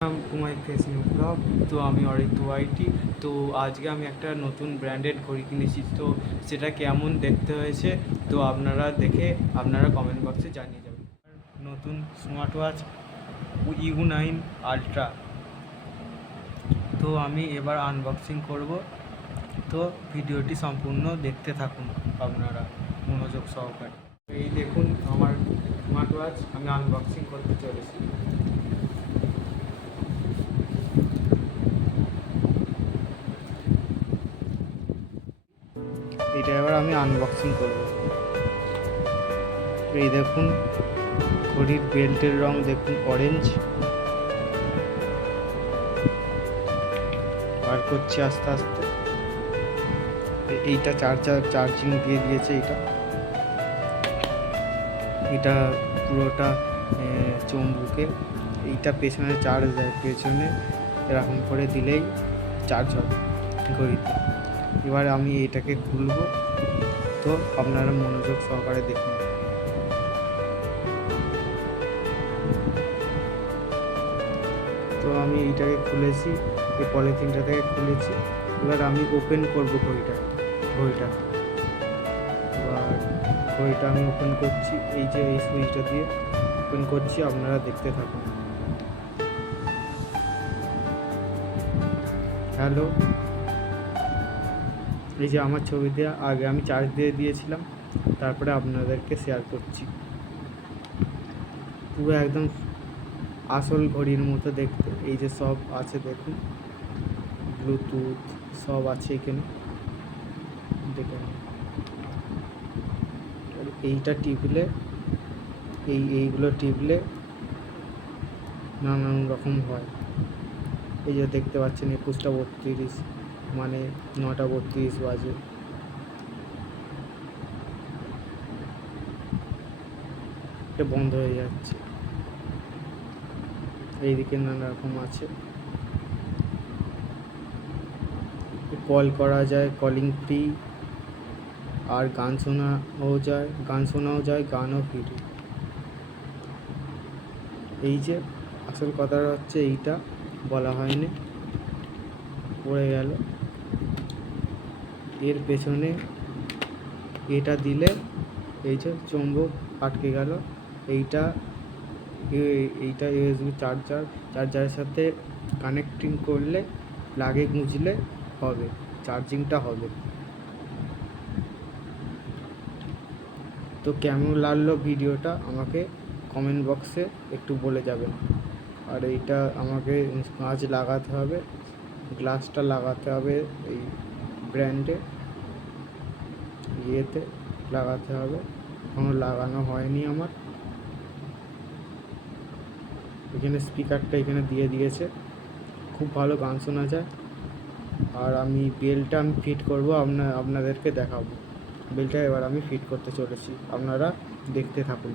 My Facebook blog. তো আমি Aritra IT. তো আজকে আমি একটা নতুন ব্র্যান্ডেড ঘড়ি কিনেছি। তো সেটা কেমন দেখতে হয়েছে তো আপনারা কমেন্ট বক্সে জানিয়ে যাবেন। নতুন স্মার্ট ওয়াচ ইউ9 আলট্রা। তো আমি এবার আনবক্সিং করব। তো ভিডিওটি সম্পূর্ণ দেখতে থাকুন আপনারা মনোযোগ সহকারে। এই দেখুন আমার স্মার্ট ওয়াচ আমি আনবক্সিং করতে চলেছি। এটা এবার আমি আনবক্সিং করব। এই দেখুন ঘড়ির বেল্টের রং দেখুন অরেঞ্জ। বার করছি আস্তে আস্তে। এইটা চার্জিং দিয়ে দিয়েছে। এটা পুরোটা চুম্বকে। এইটা পেছনে চার্জ দেয়, পেছনে এরকম করে দিলেই চার্জ হবে ঘড়িতে। এবার আমি এটাকে খুলবো। তো আপনারা মনোযোগ সহকারে দেখুন। তো আমি এইটাকে খুলেছি, এই পলিথিনটা থেকে খুলেছি। এবার আমি ওপেন করব ঘড়িটা। এবার ঘড়িটা আমি ওপেন করছি, এই সুইচটা দিয়ে ওপেন করছি, আপনারা দেখতে থাকুন। হ্যালো, এই যে আমার ছবি দেওয়া, আগে আমি চার্জ দিয়ে দিয়েছিলাম, তারপরে আপনাদেরকে শেয়ার করছি। পুরো একদম আসল ঘড়ির মতো দেখতে। এই যে সব আছে দেখুন, ব্লুটুথ সব আছে এখানে দেখুন। এইটা টিপলে এইগুলো টিপলে নানান রকম হয়। এই যে দেখতে পাচ্ছেন 21:32, মানে 9:32 বাজে। এটা বন্ধ হয়ে যাচ্ছে। এইদিকে নানা রকম আছে। কল করা যায়, কলিং ফ্রি, আর গান শোনাও যায়, গানও ফ্রি। এই যে আসল কথাটা হচ্ছে এইটা বলা হয়নি, পড়ে গেল। এর পেছনে এটা দিলে এই যে চুম্বক আটকে গেল। এইটা ইউএসবি চার্জারের সাথে কানেক্টিং করলে, প্লাগে গুঁজলে হবে, চার্জিংটা হবে। তো কেমন লাগলো ভিডিওটা আমাকে কমেন্ট বক্সে একটু বলে যাবেন। আর এইটা আমাকে কাঁচ লাগাতে হবে, গ্লাসটা লাগাতে হবে, এই ব্র্যান্ডে ইয়েতে লাগাতে হবে। এখনও লাগানো হয়নি আমার। এখানে স্পিকারটা এখানে দিয়ে দিয়েছে, খুব ভালো গান শোনা যায়। আর আমি বেলটা ফিট করব, আপনাদেরকে দেখাবো। বেলটা এবার আমি ফিট করতে চলেছি, আপনারা দেখতে থাকুন।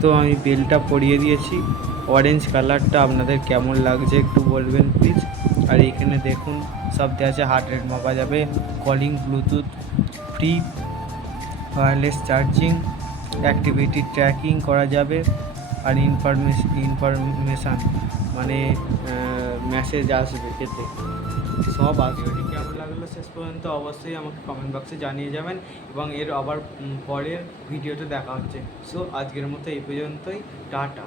তো আমি বেলটা পরিয়ে দিয়েছি। অরেঞ্জ কালারটা আপনাদের কেমন লাগছে একটু বলবেন প্লিজ। আর এইখানে দেখুন সব দেওয়া আছে, হার্ট রেট মাপা যাবে, calling, Bluetooth free, wireless charging, activity tracking করা যাবে, আর ইনফরমেশান মানে মেসেজ আসবে, এতে সব আসবে। কেমন লাগলো শেষ পর্যন্ত অবশ্যই আমাকে কমেন্ট বক্সে জানিয়ে যাবেন, এবং এর আবার পরের ভিডিওতে দেখা হচ্ছে। সো আজকের মতো এই পর্যন্তই, টাটা।